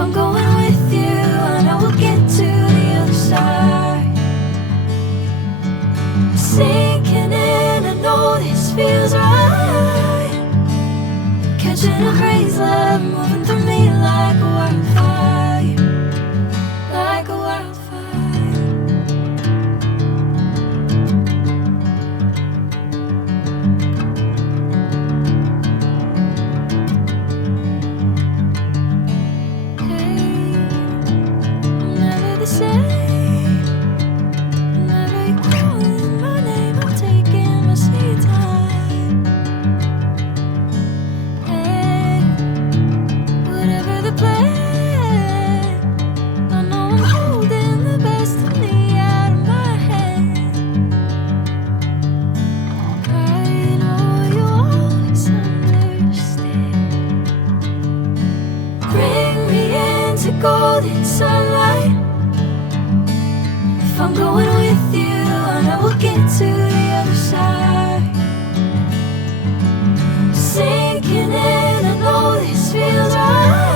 I'm going with you, I know we'll get to the other side. Sinking in, I know this feels right. Catching a crazy love, moving through me like a wildfire, like a wildfire. Golden sunlight. If I'm going with you, I know we'll get to the other side. Sinking in, I know this feels right.